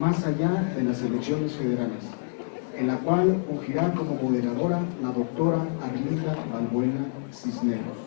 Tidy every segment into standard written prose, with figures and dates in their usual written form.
Más allá de las elecciones federales, en la cual fungirá como moderadora la doctora Arlinda Balbuena Cisneros.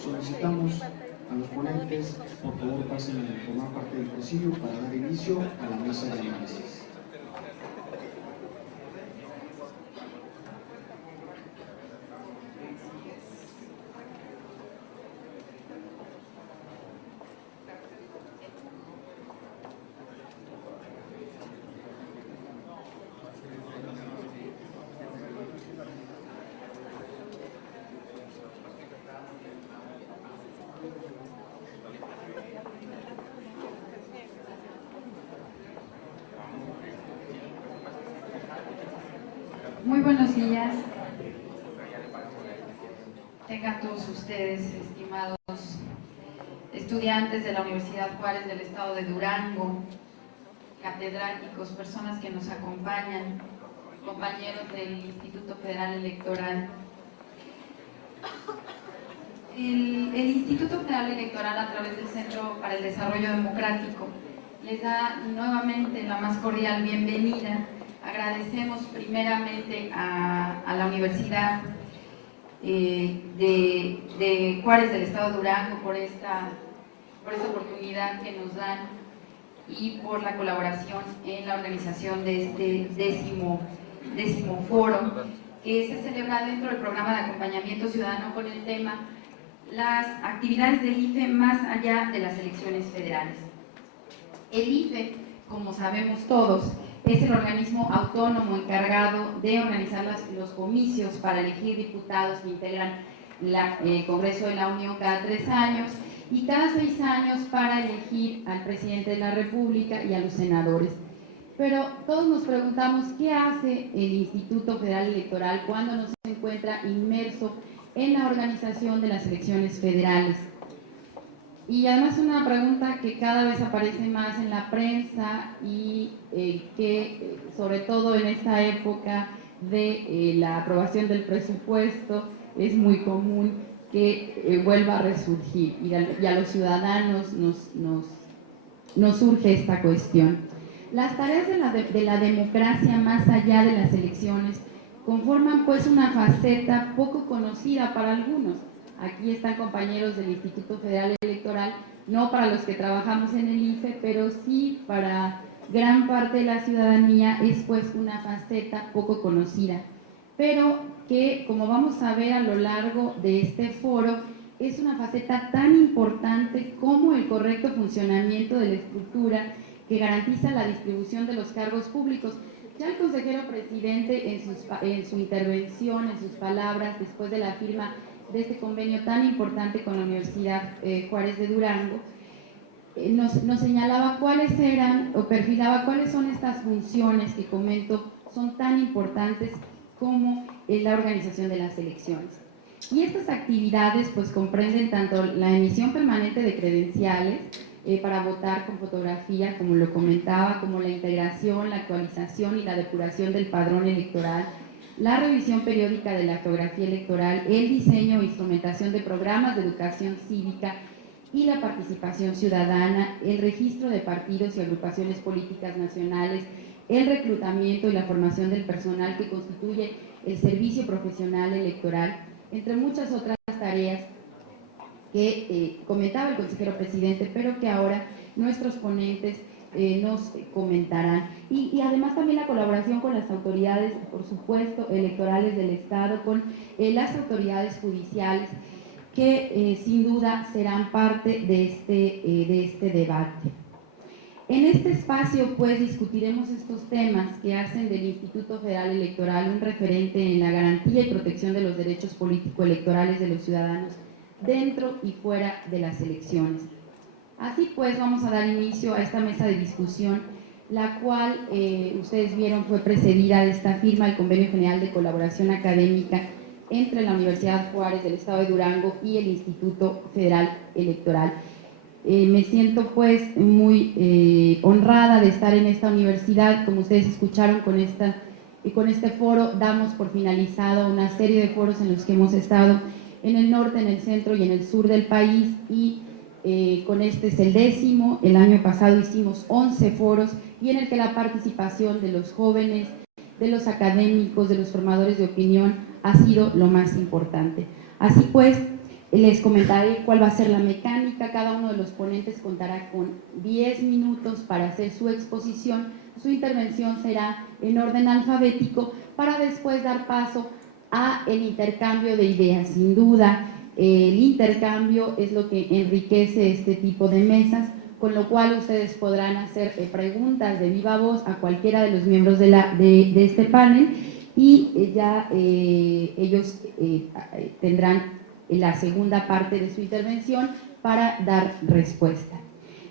Solicitamos a los ponentes, por favor, pasen a formar parte del presidio para dar inicio a la mesa de análisis. Muy buenos días. Tengan todos ustedes, estimados estudiantes de la Universidad Juárez del Estado de Durango, catedráticos, personas que nos acompañan, compañeros del Instituto Federal Electoral. El Instituto Federal Electoral, a través del Centro para el Desarrollo Democrático, les da nuevamente la más cordial bienvenida. Agradecemos primeramente a la Universidad de Juárez del Estado de Durango por esta oportunidad que nos dan y por la colaboración en la organización de este décimo foro, que se celebra dentro del programa de acompañamiento ciudadano con el tema las actividades del IFE más allá de las elecciones federales. El IFE, como sabemos todos, es el organismo autónomo encargado de organizar los comicios para elegir diputados que integran el Congreso de la Unión cada 3 años y cada 6 años para elegir al presidente de la República y a los senadores. Pero todos nos preguntamos qué hace el Instituto Federal Electoral cuando no se encuentra inmerso en la organización de las elecciones federales. Y además una pregunta que cada vez aparece más en la prensa y que sobre todo en esta época de la aprobación del presupuesto es muy común que vuelva a resurgir y a los ciudadanos nos surge esta cuestión. Las tareas de la democracia más allá de las elecciones conforman pues una faceta poco conocida para algunos. Aquí están compañeros del Instituto Federal Electoral, no para los que trabajamos en el IFE, pero sí para gran parte de la ciudadanía es pues una faceta poco conocida, pero que, como vamos a ver a lo largo de este foro, es una faceta tan importante como el correcto funcionamiento de la estructura que garantiza la distribución de los cargos públicos. Ya el consejero presidente en su intervención, en sus palabras, después de la firma de este convenio tan importante con la Universidad Juárez de Durango, nos señalaba cuáles eran o perfilaba cuáles son estas funciones que comento son tan importantes como la organización de las elecciones. Y estas actividades pues comprenden tanto la emisión permanente de credenciales para votar con fotografía, como lo comentaba, como la integración, la actualización y la depuración del padrón electoral, la revisión periódica de la ortografía electoral, el diseño e instrumentación de programas de educación cívica y la participación ciudadana, el registro de partidos y agrupaciones políticas nacionales, el reclutamiento y la formación del personal que constituye el servicio profesional electoral, entre muchas otras tareas que comentaba el consejero presidente, pero que ahora nuestros ponentes nos comentarán. Y además también la colaboración con las autoridades, por supuesto, electorales del Estado, con las autoridades judiciales, que sin duda serán parte de este debate. En este espacio, pues, discutiremos estos temas que hacen del Instituto Federal Electoral un referente en la garantía y protección de los derechos político-electorales de los ciudadanos dentro y fuera de las elecciones. Así pues, vamos a dar inicio a esta mesa de discusión, la cual, ustedes vieron, fue precedida de esta firma del Convenio General de Colaboración Académica entre la Universidad Juárez del Estado de Durango y el Instituto Federal Electoral. Me siento pues muy honrada de estar en esta universidad. Como ustedes escucharon, con este foro damos por finalizado una serie de foros en los que hemos estado en el norte, en el centro y en el sur del país, y con este es el 10º. El año pasado hicimos 11 foros, y en el que la participación de los jóvenes, de los académicos, de los formadores de opinión ha sido lo más importante. Así pues, les comentaré cuál va a ser la mecánica. Cada uno de los ponentes contará con 10 minutos para hacer su exposición. Su intervención será en orden alfabético para después dar paso a el intercambio de ideas. Sin duda, el intercambio es lo que enriquece este tipo de mesas, con lo cual ustedes podrán hacer preguntas de viva voz a cualquiera de los miembros de este panel, y ellos tendrán la segunda parte de su intervención para dar respuesta.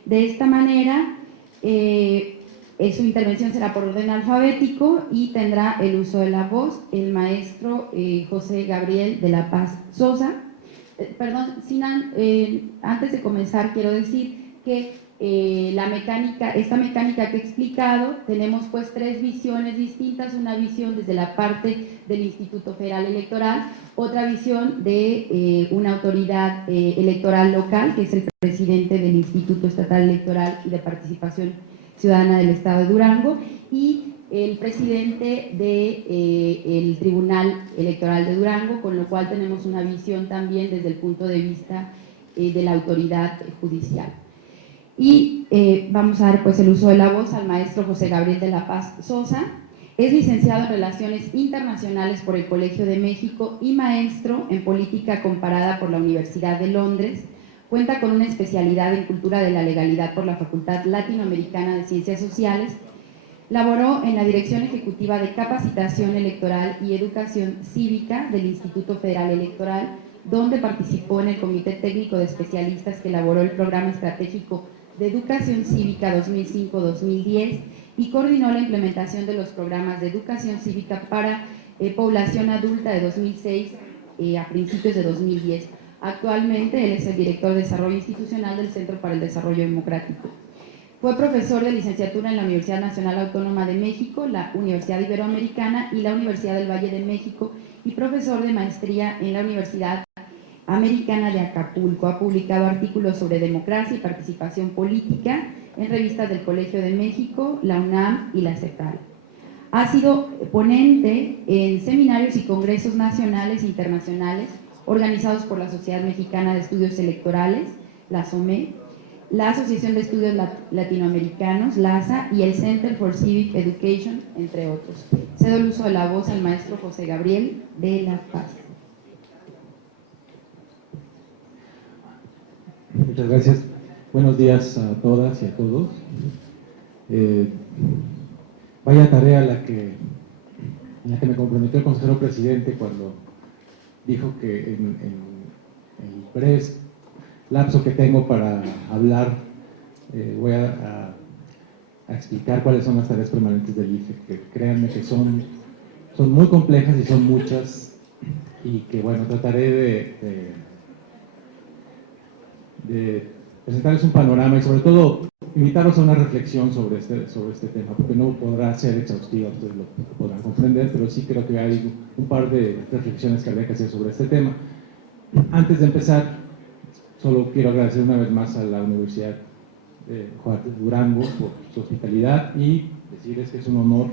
De esta manera, su intervención será por orden alfabético y tendrá el uso de la voz el maestro José Gabriel de la Paz Sosa. Antes de comenzar, quiero decir que esta mecánica que he explicado, tenemos pues 3 visiones distintas: una visión desde la parte del Instituto Federal Electoral, otra visión de una autoridad electoral local, que es el presidente del Instituto Estatal Electoral y de Participación Ciudadana del Estado de Durango, y el presidente del Tribunal Electoral de Durango, con lo cual tenemos una visión también desde el punto de vista de la autoridad judicial. Y vamos a dar pues el uso de la voz al maestro José Gabriel de la Paz Sosa. Es licenciado en Relaciones Internacionales por el Colegio de México y maestro en Política Comparada por la Universidad de Londres. Cuenta con una especialidad en Cultura de la Legalidad por la Facultad Latinoamericana de Ciencias Sociales. Laboró en la Dirección Ejecutiva de Capacitación Electoral y Educación Cívica del Instituto Federal Electoral, donde participó en el Comité Técnico de Especialistas que elaboró el Programa Estratégico de Educación Cívica 2005-2010 y coordinó la implementación de los programas de educación cívica para población adulta de 2006 a principios de 2010. Actualmente él es el director de Desarrollo Institucional del Centro para el Desarrollo Democrático. Fue profesor de licenciatura en la Universidad Nacional Autónoma de México, la Universidad Iberoamericana y la Universidad del Valle de México, y profesor de maestría en la Universidad Americana de Acapulco. Ha publicado artículos sobre democracia y participación política en revistas del Colegio de México, la UNAM y la CEPAL. Ha sido ponente en seminarios y congresos nacionales e internacionales organizados por la Sociedad Mexicana de Estudios Electorales, la SOME, la Asociación de Estudios Latinoamericanos, LASA, y el Center for Civic Education, entre otros. Cedo el uso de la voz al maestro José Gabriel de la Paz. Muchas gracias. Buenos días a todas y a todos. Vaya tarea en la que me comprometió el consejero presidente cuando dijo que en el breve lapso que tengo para hablar voy a explicar cuáles son las tareas permanentes del IFE, que créanme que son muy complejas y son muchas, y que bueno, trataré de presentarles un panorama y sobre todo invitarlos a una reflexión sobre este tema, porque no podrá ser exhaustiva, ustedes lo podrán comprender, pero sí creo que hay un par de reflexiones que habría que hacer sobre este tema. Antes de empezar, solo quiero agradecer una vez más a la Universidad de Durango por su hospitalidad y decirles que es un honor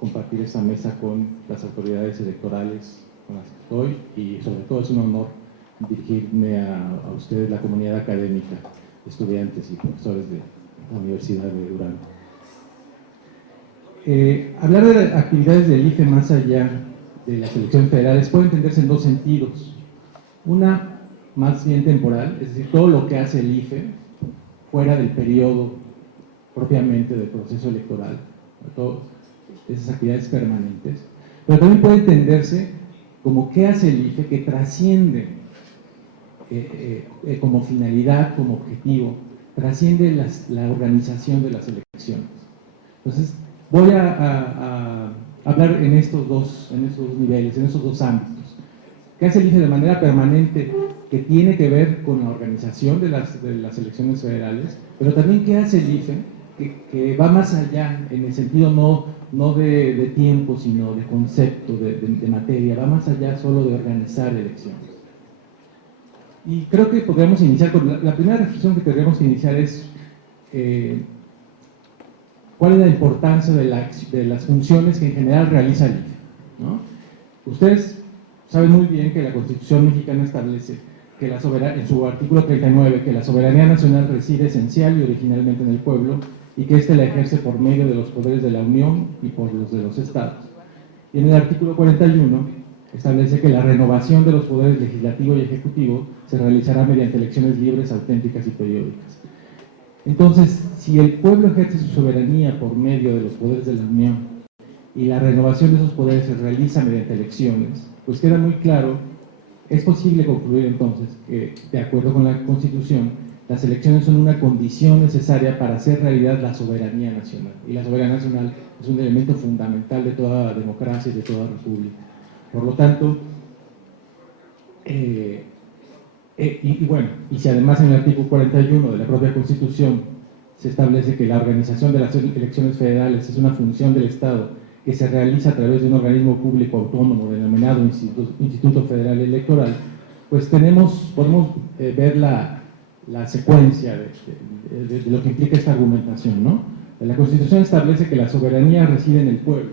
compartir esta mesa con las autoridades electorales con las que estoy, y sobre todo es un honor dirigirme a ustedes, la comunidad académica, estudiantes y profesores de la Universidad de Durango. Hablar de actividades del IFE más allá de las elecciones federales puede entenderse en dos sentidos. Una más bien temporal, es decir, todo lo que hace el IFE fuera del periodo propiamente del proceso electoral, todas esas actividades permanentes, pero también puede entenderse como qué hace el IFE que trasciende como finalidad, como objetivo, trasciende la organización de las elecciones. Entonces, voy a hablar en estos dos niveles, en estos dos ámbitos. ¿Qué hace el IFE de manera permanente que tiene que ver con la organización de las elecciones federales? Pero también qué hace el IFE que va más allá, en el sentido no de tiempo, sino de concepto, de materia, va más allá solo de organizar elecciones. Y creo que podríamos iniciar con la primera reflexión que tendríamos que iniciar es cuál es la importancia de las funciones que en general realiza el IFE, ¿no? Ustedes saben muy bien que la Constitución mexicana establece que en su artículo 39, que la soberanía nacional reside esencial y originalmente en el pueblo, y que éste la ejerce por medio de los poderes de la Unión y por los de los Estados. Y en el artículo 41 establece que la renovación de los poderes legislativo y ejecutivo se realizará mediante elecciones libres, auténticas y periódicas. Entonces, si el pueblo ejerce su soberanía por medio de los poderes de la Unión y la renovación de esos poderes se realiza mediante elecciones, pues queda muy claro, es posible concluir entonces que, de acuerdo con la Constitución, las elecciones son una condición necesaria para hacer realidad la soberanía nacional. Y la soberanía nacional es un elemento fundamental de toda democracia y de toda república. Por lo tanto, y si además en el artículo 41 de la propia Constitución se establece que la organización de las elecciones federales es una función del Estado que se realiza a través de un organismo público autónomo denominado Instituto Federal Electoral, pues podemos ver la secuencia de lo que implica esta argumentación, ¿no? La Constitución establece que la soberanía reside en el pueblo,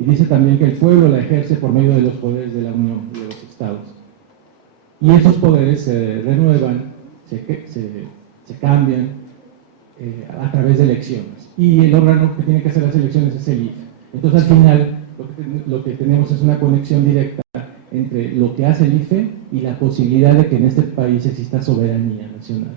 y dice también que el pueblo la ejerce por medio de los poderes de la Unión y de los Estados. Y esos poderes se renuevan, se cambian a través de elecciones. Y el órgano que tiene que hacer las elecciones es el IFE. Entonces, al final, lo que tenemos es una conexión directa entre lo que hace el IFE y la posibilidad de que en este país exista soberanía nacional.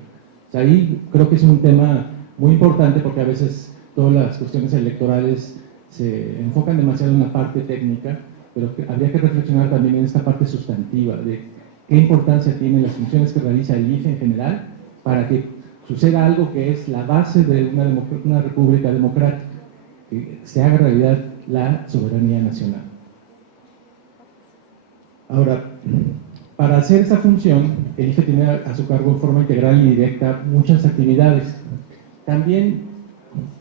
O sea, ahí creo que es un tema muy importante, porque a veces todas las cuestiones electorales se enfocan demasiado en la parte técnica, pero habría que reflexionar también en esta parte sustantiva de qué importancia tienen las funciones que realiza el IFE en general para que suceda algo que es la base de una república democrática, que se haga realidad la soberanía nacional. Ahora, para hacer esta función, el IFE tiene a su cargo en forma integral y directa muchas actividades. También,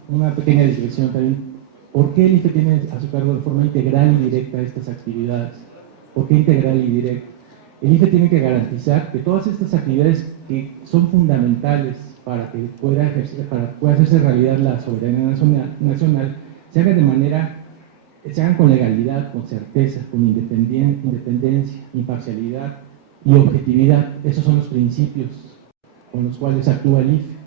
una pequeña descripción también, ¿por qué el IFE tiene a su cargo de forma integral y directa estas actividades? ¿Por qué integral y directa? El IFE tiene que garantizar que todas estas actividades que son fundamentales para que pueda hacerse realidad la soberanía nacional se hagan con legalidad, con certeza, con independencia, imparcialidad y objetividad. Esos son los principios con los cuales actúa el IFE.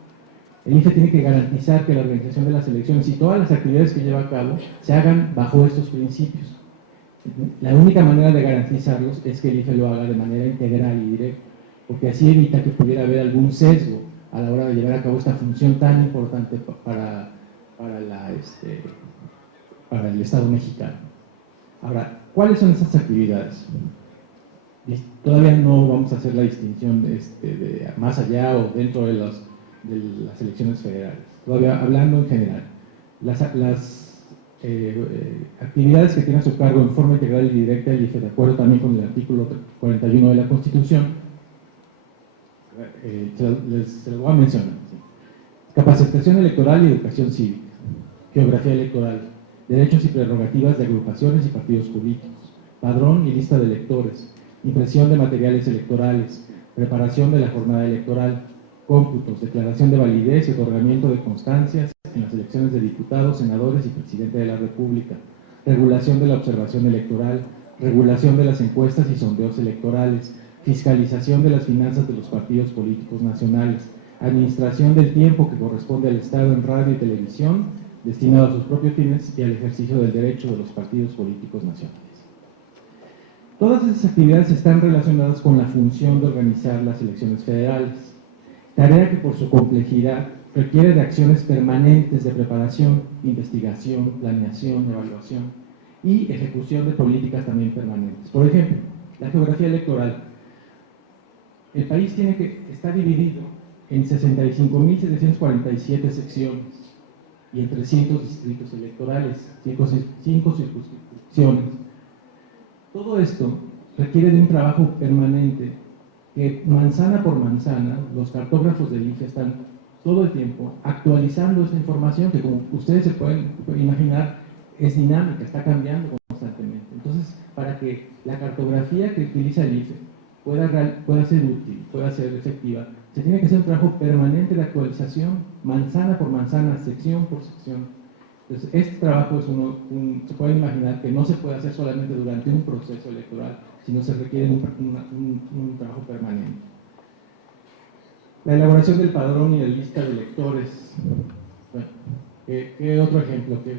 El IFE tiene que garantizar que la organización de las elecciones y todas las actividades que lleva a cabo se hagan bajo estos principios. La única manera de garantizarlos es que el IFE lo haga de manera integral y directa, porque así evita que pudiera haber algún sesgo a la hora de llevar a cabo esta función tan importante para el Estado mexicano. Ahora, ¿cuáles son esas actividades? Todavía no vamos a hacer la distinción de más allá o dentro de las elecciones federales, todavía hablando en general. Las actividades que tiene a su cargo en forma integral y directa el IFE, de acuerdo también con el artículo 41 de la Constitución, se lo voy a mencionar. Capacitación electoral y educación cívica. Geografía electoral. Derechos y prerrogativas de agrupaciones y partidos políticos. Padrón y lista de electores. Impresión de materiales electorales. Preparación de la jornada electoral. Cómputos, declaración de validez y otorgamiento de constancias en las elecciones de diputados, senadores y presidente de la República. Regulación de la observación electoral. Regulación de las encuestas y sondeos electorales. Fiscalización de las finanzas de los partidos políticos nacionales. Administración del tiempo que corresponde al Estado en radio y televisión, destinado a sus propios fines y al ejercicio del derecho de los partidos políticos nacionales. Todas esas actividades están relacionadas con la función de organizar las elecciones federales, tarea que por su complejidad requiere de acciones permanentes de preparación, investigación, planeación, evaluación y ejecución de políticas también permanentes. Por ejemplo, la geografía electoral. El país está dividido en 65.747 secciones y en 300 distritos electorales, 5 circunscripciones. Todo esto requiere de un trabajo permanente que manzana por manzana, los cartógrafos del IFE están todo el tiempo actualizando esta información que, como ustedes se pueden imaginar, es dinámica, está cambiando constantemente. Entonces, para que la cartografía que utiliza el IFE pueda ser útil, pueda ser efectiva, se tiene que hacer un trabajo permanente de actualización, manzana por manzana, sección por sección. Entonces, este trabajo es se puede imaginar que no se puede hacer solamente durante un proceso electoral, sino se requiere un trabajo permanente. La elaboración del padrón y la lista de electores. Bueno, ¿qué otro ejemplo que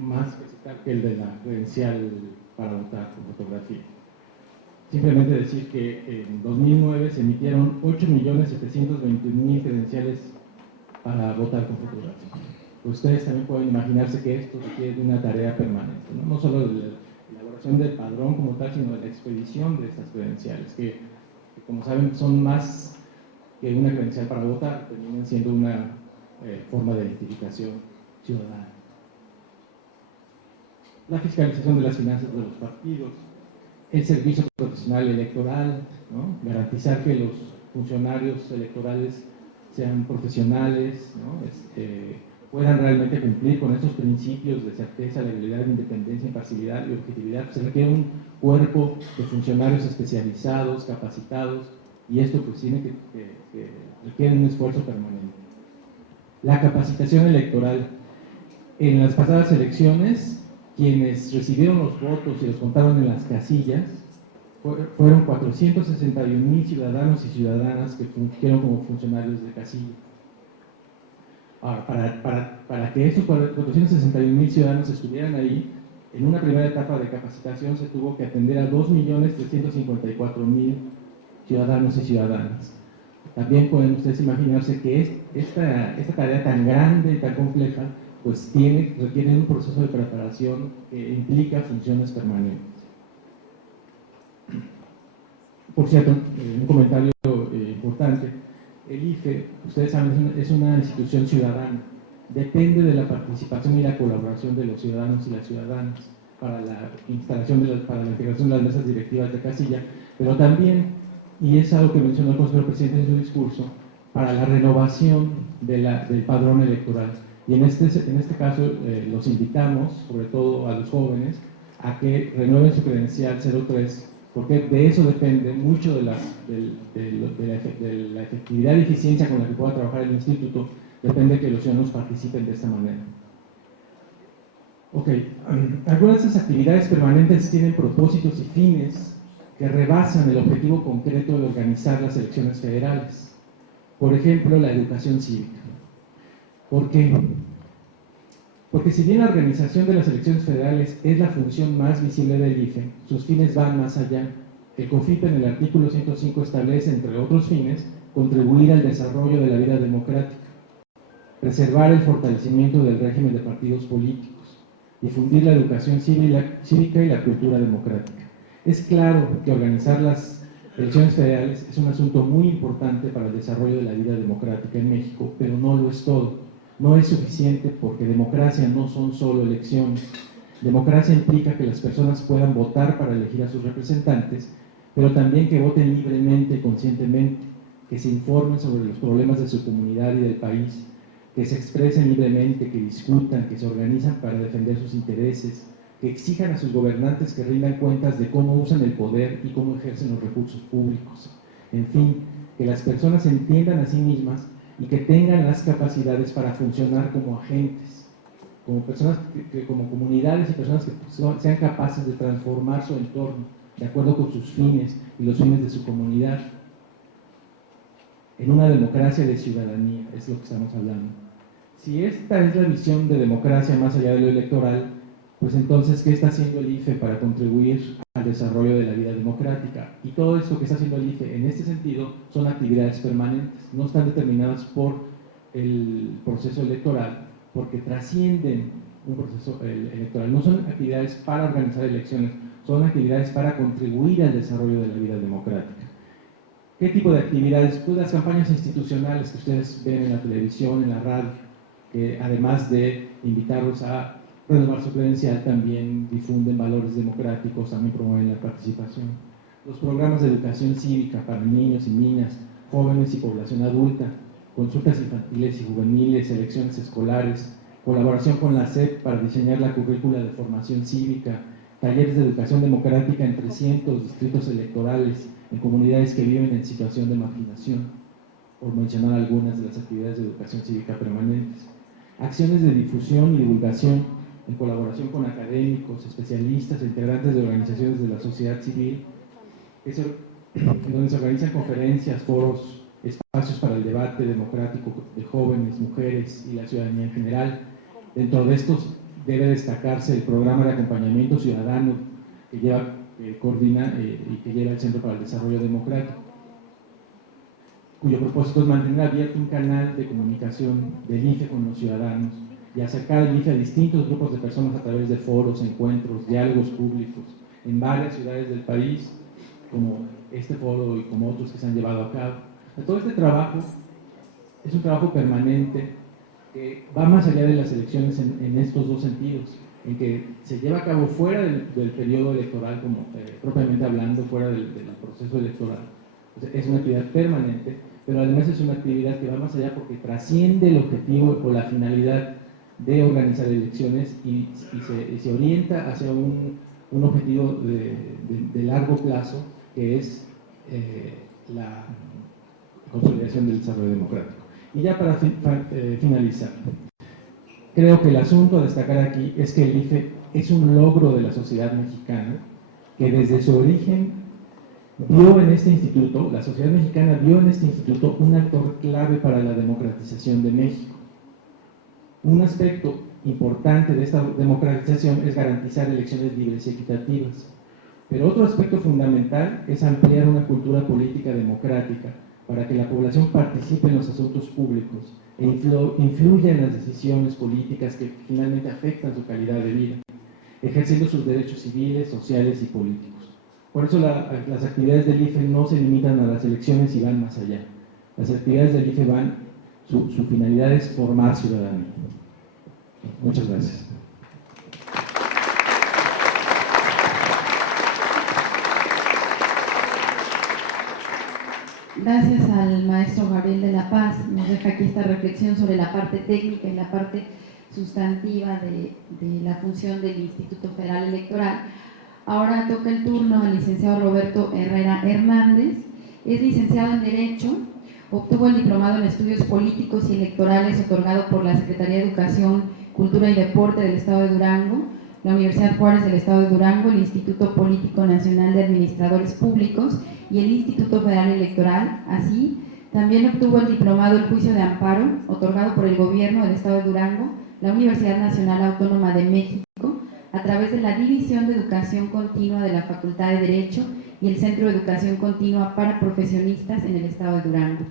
más que el de la credencial para votar con fotografía? Simplemente decir que en 2009 se emitieron 8.721.000 credenciales para votar con fotografía. Ustedes también pueden imaginarse que esto requiere de una tarea permanente, no solo de la elaboración del padrón como tal, sino de la expedición de estas credenciales, que como saben son más que una credencial para votar, terminan siendo una forma de identificación ciudadana. La fiscalización de las finanzas de los partidos, el servicio profesional electoral, ¿no? Garantizar que los funcionarios electorales sean profesionales, ¿no? Puedan realmente cumplir con esos principios de certeza, legalidad, independencia, imparcialidad y objetividad. Se requiere un cuerpo de funcionarios especializados, capacitados, y esto pues tiene que requiere un esfuerzo permanente. La capacitación electoral. En las pasadas elecciones, quienes recibieron los votos y los contaron en las casillas fueron 461.000 ciudadanos y ciudadanas que fungieron como funcionarios de casilla. Ahora, para que esos 461.000 ciudadanos estuvieran ahí, en una primera etapa de capacitación se tuvo que atender a 2.354.000 ciudadanos y ciudadanas. También pueden ustedes imaginarse que esta tarea tan grande y tan compleja pues requiere un proceso de preparación que implica funciones permanentes. Por cierto, un comentario importante, el IFE, ustedes saben, es una institución ciudadana, depende de la participación y la colaboración de los ciudadanos y las ciudadanas para la integración de las mesas directivas de casilla, pero también, y es algo que mencionó el consejero presidente en su discurso, para la renovación del padrón electoral. Y en este caso los invitamos, sobre todo a los jóvenes, a que renueven su credencial 03, porque de eso depende mucho de la efectividad y eficiencia con la que pueda trabajar el instituto, depende que los ciudadanos participen de esta manera. Ok, algunas de estas actividades permanentes tienen propósitos y fines que rebasan el objetivo concreto de organizar las elecciones federales. Por ejemplo, la educación cívica. ¿Por qué? Porque si bien la organización de las elecciones federales es la función más visible del IFE, sus fines van más allá. El COFIPE en el artículo 105 establece, entre otros fines, contribuir al desarrollo de la vida democrática, preservar el fortalecimiento del régimen de partidos políticos, difundir la educación cívica y la cultura democrática. Es claro que organizar las elecciones federales es un asunto muy importante para el desarrollo de la vida democrática en México, pero no lo es todo. No es suficiente porque democracia no son solo elecciones. Democracia implica que las personas puedan votar para elegir a sus representantes, pero también que voten libremente y conscientemente, que se informen sobre los problemas de su comunidad y del país, que se expresen libremente, que discutan, que se organizan para defender sus intereses, que exijan a sus gobernantes que rindan cuentas de cómo usan el poder y cómo ejercen los recursos públicos. En fin, que las personas se entiendan a sí mismas y que tengan las capacidades para funcionar como agentes, como personas, como comunidades y personas que sean capaces de transformar su entorno de acuerdo con sus fines y los fines de su comunidad. En una democracia de ciudadanía, es lo que estamos hablando. Si esta es la visión de democracia más allá de lo electoral, pues entonces, ¿qué está haciendo el IFE para contribuir al desarrollo de la vida democrática? Y todo esto que está haciendo el IFE en este sentido son actividades permanentes, no están determinadas por el proceso electoral, porque trascienden un proceso electoral. No son actividades para organizar elecciones, son actividades para contribuir al desarrollo de la vida democrática. ¿Qué tipo de actividades? Pues las campañas institucionales que ustedes ven en la televisión, en la radio, que además de invitarlos a renovar su credencial, también difunden valores democráticos, también promueven la participación. Los programas de educación cívica para niños y niñas, jóvenes y población adulta, consultas infantiles y juveniles, elecciones escolares, colaboración con la SEP para diseñar la currícula de formación cívica, talleres de educación democrática en 300 distritos electorales, en comunidades que viven en situación de marginación, por mencionar algunas de las actividades de educación cívica permanentes. Acciones de difusión y divulgación en colaboración con académicos, especialistas e integrantes de organizaciones de la sociedad civil, en donde se organizan conferencias, foros, espacios para el debate democrático de jóvenes, mujeres y la ciudadanía en general. Dentro de estos debe destacarse el programa de acompañamiento ciudadano que coordina y que lleva el Centro para el Desarrollo Democrático, cuyo propósito es mantener abierto un canal de comunicación del IFE con los ciudadanos y acercar el IFE a distintos grupos de personas a través de foros, encuentros, diálogos públicos en varias ciudades del país, como este foro y como otros que se han llevado a cabo. Todo este trabajo es un trabajo permanente que va más allá de las elecciones en estos dos sentidos, en que se lleva a cabo fuera del periodo electoral, como propiamente hablando, fuera del proceso electoral. Es una actividad permanente, pero además es una actividad que va más allá porque trasciende el objetivo o la finalidad de organizar elecciones y se orienta hacia un objetivo de largo plazo, que es la consolidación del desarrollo democrático. Y ya para finalizar, creo que el asunto a destacar aquí es que el IFE es un logro de la sociedad mexicana que desde su origen vio en este instituto, la sociedad mexicana vio en este instituto un actor clave para la democratización de México. Un aspecto importante de esta democratización es garantizar elecciones libres y equitativas. Pero otro aspecto fundamental es ampliar una cultura política democrática para que la población participe en los asuntos públicos e influya en las decisiones políticas que finalmente afectan su calidad de vida, ejerciendo sus derechos civiles, sociales y políticos. Por eso las actividades del IFE no se limitan a las elecciones y van más allá. Las actividades del IFE su finalidad es formar ciudadanía. Muchas gracias. Gracias al maestro Gabriel de la Paz, nos deja aquí esta reflexión sobre la parte técnica y la parte sustantiva de la función del Instituto Federal Electoral. Ahora toca el turno al licenciado Roberto Herrera Hernández. Es licenciado en Derecho, obtuvo el diplomado en Estudios Políticos y Electorales otorgado por la Secretaría de Educación, Cultura y Deporte del Estado de Durango, la Universidad Juárez del Estado de Durango, el Instituto Político Nacional de Administradores Públicos y el Instituto Federal Electoral. Así, también obtuvo el diplomado en Juicio de Amparo, otorgado por el Gobierno del Estado de Durango, la Universidad Nacional Autónoma de México, a través de la División de Educación Continua de la Facultad de Derecho y el Centro de Educación Continua para Profesionistas en el Estado de Durango.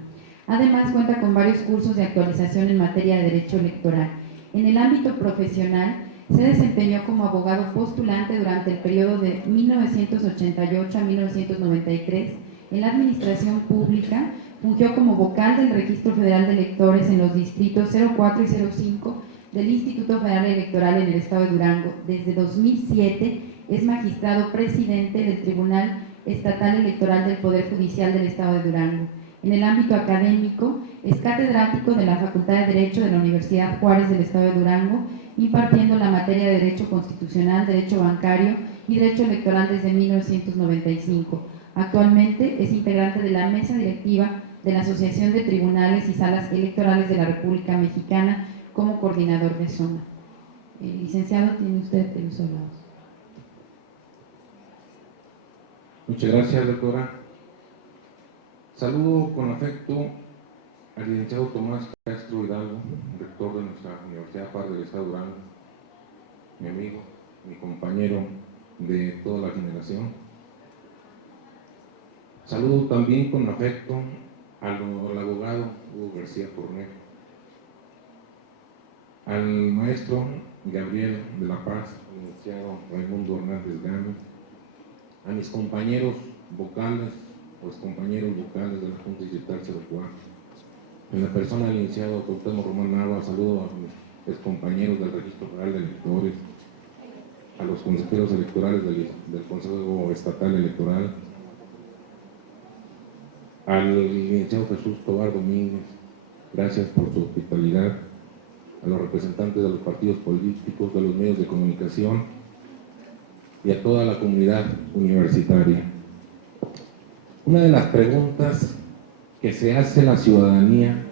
Además, cuenta con varios cursos de actualización en materia de Derecho Electoral. En el ámbito profesional, se desempeñó como abogado postulante durante el periodo de 1988 a 1993 en la Administración Pública, fungió como vocal del Registro Federal de Electores en los distritos 04 y 05 del Instituto Federal Electoral en el Estado de Durango. Desde 2007 es magistrado presidente del Tribunal Estatal Electoral del Poder Judicial del Estado de Durango. En el ámbito académico, Es catedrático de la Facultad de Derecho de la Universidad Juárez del Estado de Durango, impartiendo la materia de Derecho Constitucional, Derecho Bancario y Derecho Electoral desde 1995. Actualmente es integrante de la mesa directiva de la Asociación de Tribunales y Salas Electorales de la República Mexicana como coordinador de zona. Licenciado, tiene usted el uso de la voz. Muchas gracias, doctora. Saludo con afecto al licenciado Tomás Castro Hidalgo, rector de nuestra Universidad Juárez del Estado de Durango, mi amigo, mi compañero de toda la generación. Saludo también con afecto al abogado Hugo García Cornejo, al maestro Gabriel de la Paz, al licenciado Raimundo Hernández Gámez, a mis compañeros vocales, los compañeros vocales de la Junta Distrital 04, en la persona del licenciado Cuauhtémoc Román Nava. Saludo a mis compañeros del Registro Federal de Electores, a los consejeros electorales del Consejo Estatal Electoral, al licenciado Jesús Tobar Domínguez, gracias por su hospitalidad, a los representantes de los partidos políticos, de los medios de comunicación y a toda la comunidad universitaria. Una de las preguntas que se hace la ciudadanía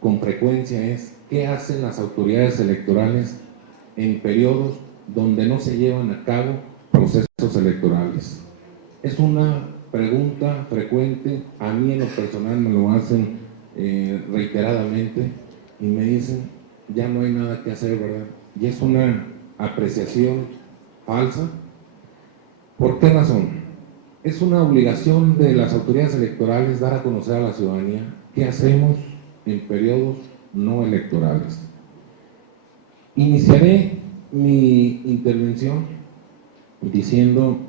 con frecuencia es: ¿qué hacen las autoridades electorales en periodos donde no se llevan a cabo procesos electorales? Es una pregunta frecuente, a mí en lo personal me lo hacen reiteradamente y me dicen: ya no hay nada que hacer, ¿verdad? Y es una apreciación falsa. ¿Por qué razón? Es una obligación de las autoridades electorales dar a conocer a la ciudadanía qué hacemos en periodos no electorales. Iniciaré mi intervención diciendo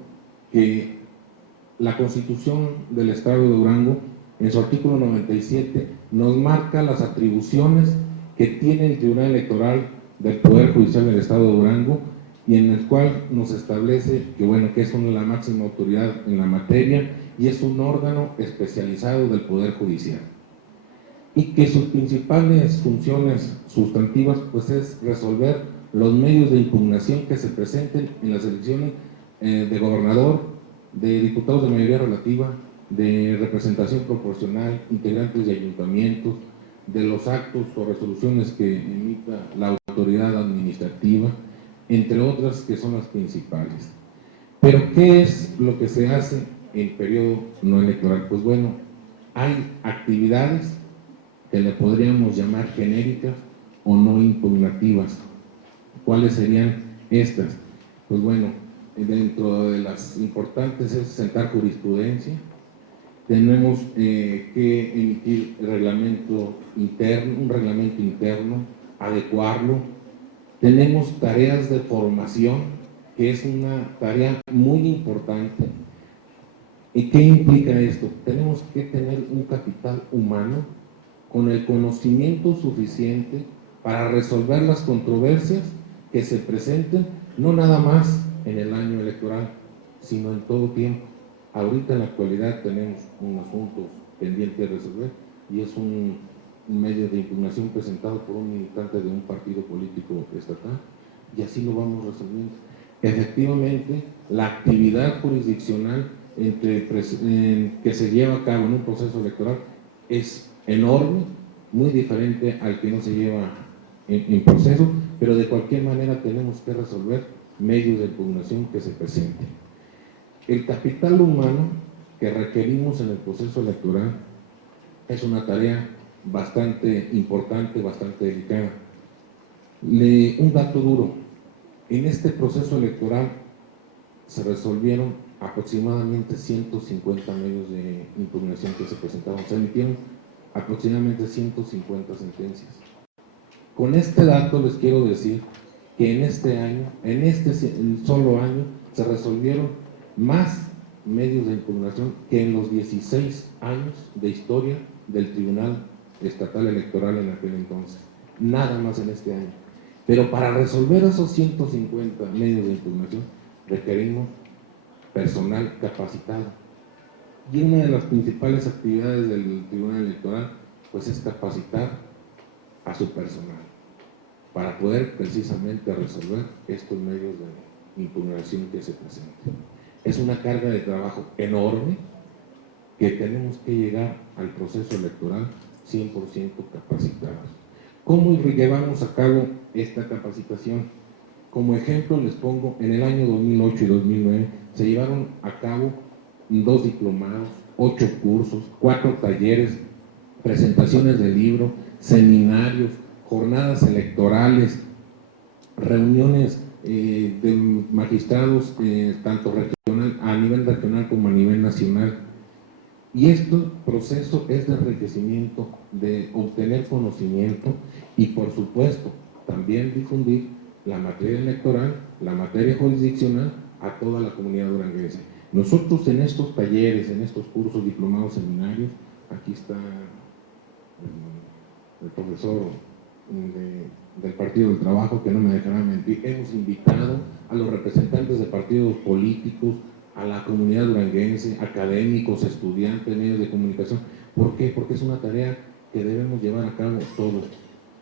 que la Constitución del Estado de Durango, en su artículo 97, nos marca las atribuciones que tiene el Tribunal Electoral del Poder Judicial del Estado de Durango, y en el cual nos establece que, bueno, que es la máxima autoridad en la materia y es un órgano especializado del Poder Judicial, y que sus principales funciones sustantivas pues es resolver los medios de impugnación que se presenten en las elecciones de gobernador, de diputados de mayoría relativa, de representación proporcional, integrantes de ayuntamientos, de los actos o resoluciones que emita la autoridad administrativa, entre otras que son las principales. Pero ¿qué es lo que se hace en periodo no electoral? Pues bueno, hay actividades que le podríamos llamar genéricas o no impugnativas. ¿Cuáles serían estas? Pues bueno, dentro de las importantes es sentar jurisprudencia. Tenemos que emitir reglamento interno, un reglamento interno, adecuarlo. Tenemos tareas de formación, que es una tarea muy importante. ¿Y qué implica esto? Tenemos que tener un capital humano con el conocimiento suficiente para resolver las controversias que se presenten, no nada más en el año electoral, sino en todo tiempo. Ahorita en la actualidad tenemos un asunto pendiente de resolver y es un medio de impugnación presentado por un militante de un partido político estatal, y así lo vamos resolviendo. Efectivamente, la actividad jurisdiccional que se lleva a cabo en un proceso electoral es enorme, muy diferente al que no se lleva en proceso, pero de cualquier manera tenemos que resolver medios de impugnación que se presenten. El capital humano que requerimos en el proceso electoral es una tarea bastante importante, bastante delicada. Un dato duro: en este proceso electoral se resolvieron aproximadamente 150 medios de impugnación que se presentaron, se emitieron aproximadamente 150 sentencias. Con este dato les quiero decir que en este año, en este solo año, se resolvieron más medios de impugnación que en los 16 años de historia del Tribunal Estatal Electoral en aquel entonces, nada más en este año. Pero para resolver esos 150 medios de impugnación requerimos personal capacitado. Y una de las principales actividades del Tribunal Electoral pues es capacitar a su personal para poder precisamente resolver estos medios de impugnación que se presenten. Es una carga de trabajo enorme que tenemos que llegar al proceso electoral 100% capacitados. ¿Cómo llevamos a cabo esta capacitación? Como ejemplo les pongo, en el año 2008 y 2009 se llevaron a cabo 2 diplomados, 8 cursos, 4 talleres, presentaciones de libro, seminarios, jornadas electorales, reuniones de magistrados tanto regional, a nivel regional como a nivel nacional. Y este proceso es de enriquecimiento, de obtener conocimiento y por supuesto también difundir la materia electoral, la materia jurisdiccional a toda la comunidad duranguense. Nosotros en estos talleres, en estos cursos, diplomados, seminarios, aquí está el profesor del Partido del Trabajo, que no me dejará mentir, hemos invitado a los representantes de partidos políticos, a la comunidad duranguense, académicos, estudiantes, medios de comunicación. ¿Por qué? Porque es una tarea que debemos llevar a cabo todos,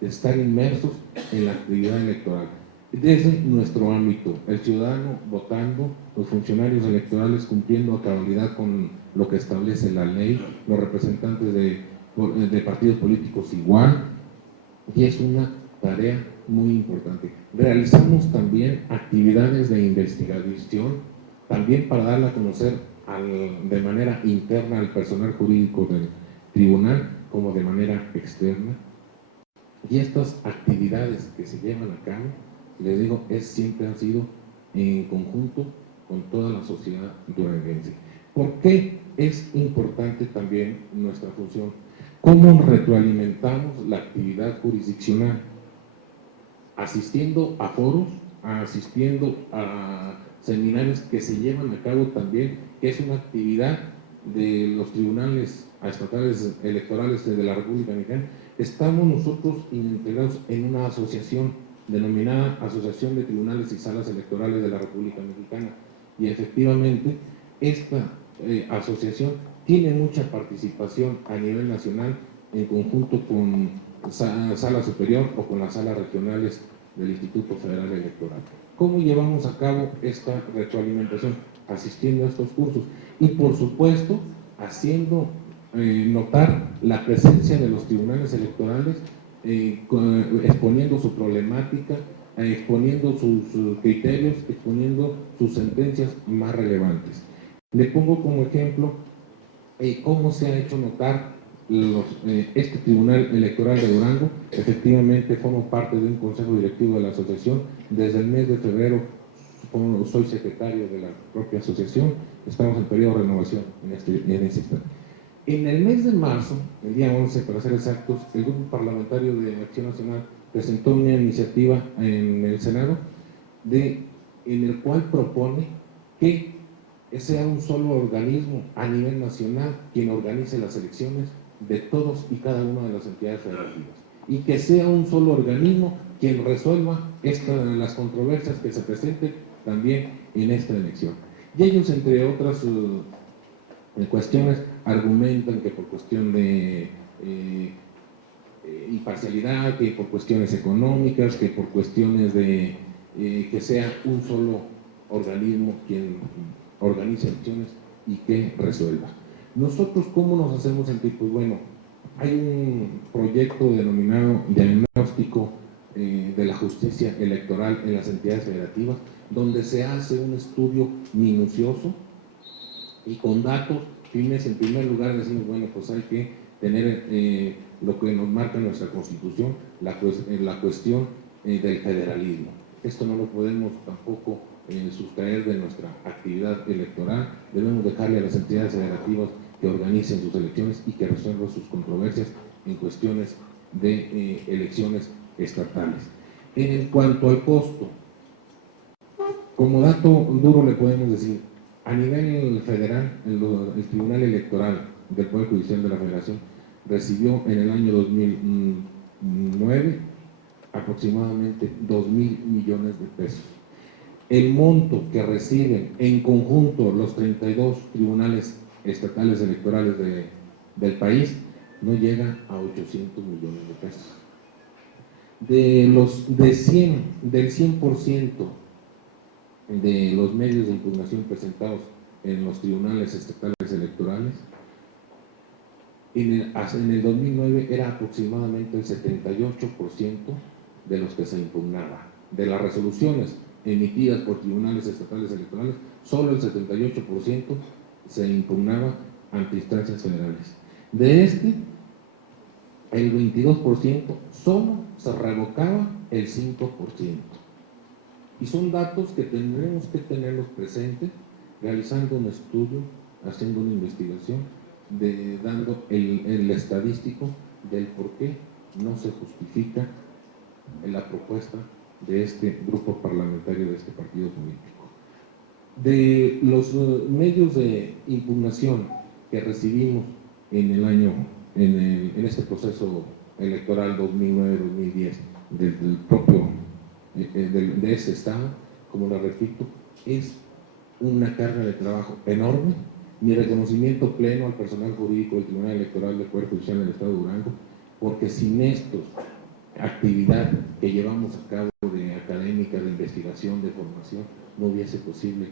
de estar inmersos en la actividad electoral. Desde nuestro ámbito, el ciudadano votando, los funcionarios electorales cumpliendo a cabalidad con lo que establece la ley, los representantes de partidos políticos igual, y es una tarea muy importante. Realizamos también actividades de investigación, también para darla a conocer de manera interna al personal jurídico del tribunal, como de manera externa. Y estas actividades que se llevan a cabo, les digo, siempre han sido en conjunto con toda la sociedad duranguense. ¿Por qué es importante también nuestra función? ¿Cómo retroalimentamos la actividad jurisdiccional? Asistiendo a foros, asistiendo a seminarios que se llevan a cabo también, que es una actividad de los tribunales estatales electorales de la República Mexicana. Estamos nosotros integrados en una asociación denominada Asociación de Tribunales y Salas Electorales de la República Mexicana, y efectivamente esta asociación tiene mucha participación a nivel nacional en conjunto con Sala Superior o con las salas regionales del Instituto Federal Electoral. ¿Cómo llevamos a cabo esta retroalimentación? Asistiendo a estos cursos y por supuesto haciendo notar la presencia de los tribunales electorales, exponiendo su problemática, exponiendo sus criterios, exponiendo sus sentencias más relevantes. Le pongo como ejemplo cómo se ha hecho notar este Tribunal Electoral de Durango. Efectivamente formo parte de un consejo directivo de la asociación. Desde el mes de febrero soy secretario de la propia asociación. Estamos en periodo de renovación en este instante. En el mes de marzo, el día 11 para ser exactos, el Grupo Parlamentario de Acción Nacional presentó una iniciativa en el Senado en el cual propone que sea un solo organismo a nivel nacional quien organice las elecciones de todos y cada una de las entidades federativas, y que sea un solo organismo quien resuelva las controversias que se presenten también en esta elección. Y ellos, entre otras cuestiones, argumentan que por cuestión de imparcialidad, que por cuestiones económicas, que por cuestiones de que sea un solo organismo quien organice elecciones y que resuelva. Nosotros, ¿cómo nos hacemos sentir? Pues bueno, hay un proyecto denominado Diagnóstico de la Justicia Electoral en las entidades federativas, donde se hace un estudio minucioso y con datos firmes. En primer lugar decimos, bueno, pues hay que tener lo que nos marca nuestra Constitución, la cuestión del federalismo. Esto no lo podemos tampoco sustraer de nuestra actividad electoral. Debemos dejarle a las entidades federativas que organicen sus elecciones y que resuelvan sus controversias en cuestiones de elecciones estatales. En cuanto al costo, como dato duro le podemos decir, a nivel federal, el Tribunal Electoral del Poder Judicial de la Federación recibió en el año 2009 aproximadamente 2,000 millones de pesos. El monto que reciben en conjunto los 32 tribunales estatales electorales del país no llega a 800 millones de pesos. Del 100% de los medios de impugnación presentados en los tribunales estatales electorales, en el 2009 era aproximadamente el 78% de los que se impugnaba. De las resoluciones emitidas por tribunales estatales electorales, solo el 78% se impugnaba ante instancias federales. De el 22% solo se revocaba el 5%. Y son datos que tendremos que tenerlos presentes, realizando un estudio, haciendo una investigación, dando el estadístico del por qué no se justifica la propuesta de este grupo parlamentario, de este partido político. De los medios de impugnación que recibimos en este proceso electoral 2009-2010 del propio de ese estado, como lo repito, es una carga de trabajo enorme. Mi reconocimiento pleno al personal jurídico del Tribunal Electoral del Poder Judicial del Estado de Durango, porque sin estos actividad que llevamos a cabo de académica, de investigación, de formación, no hubiese posible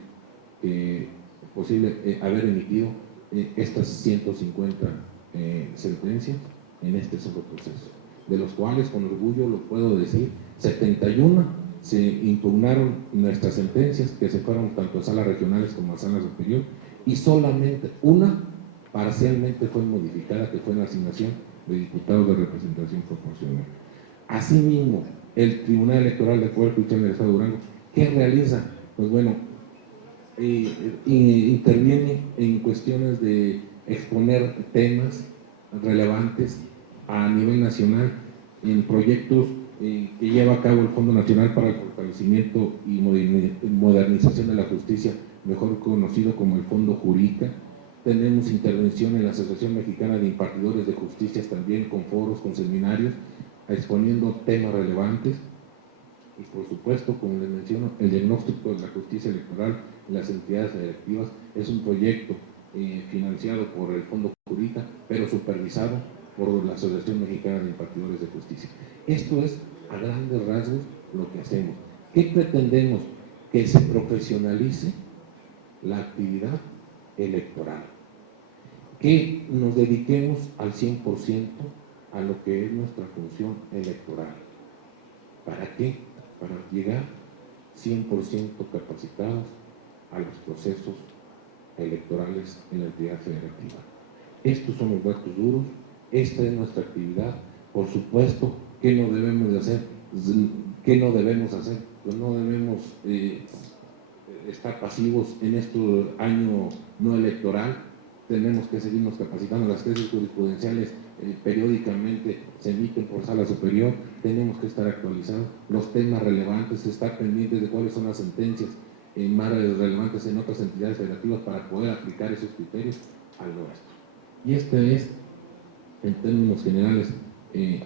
haber emitido estas 150 sentencias en este solo proceso, de los cuales con orgullo lo puedo decir, 71 se impugnaron nuestras sentencias, que se fueron tanto a salas regionales como a sala superior, y solamente una parcialmente fue modificada, que fue en la asignación de diputados de representación proporcional. Asimismo, el Tribunal Electoral del Poder Judicial del Estado de Durango, ¿qué realiza? Pues bueno, interviene en cuestiones de exponer temas relevantes a nivel nacional en proyectos que lleva a cabo el Fondo Nacional para el Fortalecimiento y Modernización de la Justicia, mejor conocido como el Fondo Jurídica. Tenemos intervención en la Asociación Mexicana de Impartidores de Justicias, también con foros, con seminarios, exponiendo temas relevantes. Y por supuesto, como les menciono, el diagnóstico de la justicia electoral en las entidades federativas es un proyecto financiado por el Fondo Jurídica, pero supervisado por la Asociación Mexicana de Impartidores de Justicia. Esto es, a grandes rasgos, lo que hacemos. ¿Qué pretendemos? Que se profesionalice la actividad electoral, que nos dediquemos al 100% a lo que es nuestra función electoral. ¿Para qué? Para llegar 100% capacitados a los procesos electorales en la entidad federativa. Estos son los datos duros, esta es nuestra actividad. Por supuesto, ¿qué no debemos de hacer? ¿Qué no debemos hacer? Pues no debemos estar pasivos en este año no electoral. Tenemos que seguirnos capacitando. Las tesis jurisprudenciales periódicamente se emiten por sala superior, tenemos que estar actualizados, los temas relevantes, estar pendientes de cuáles son las sentencias más relevantes en otras entidades federativas para poder aplicar esos criterios al nuestro. Y esta es, en términos generales,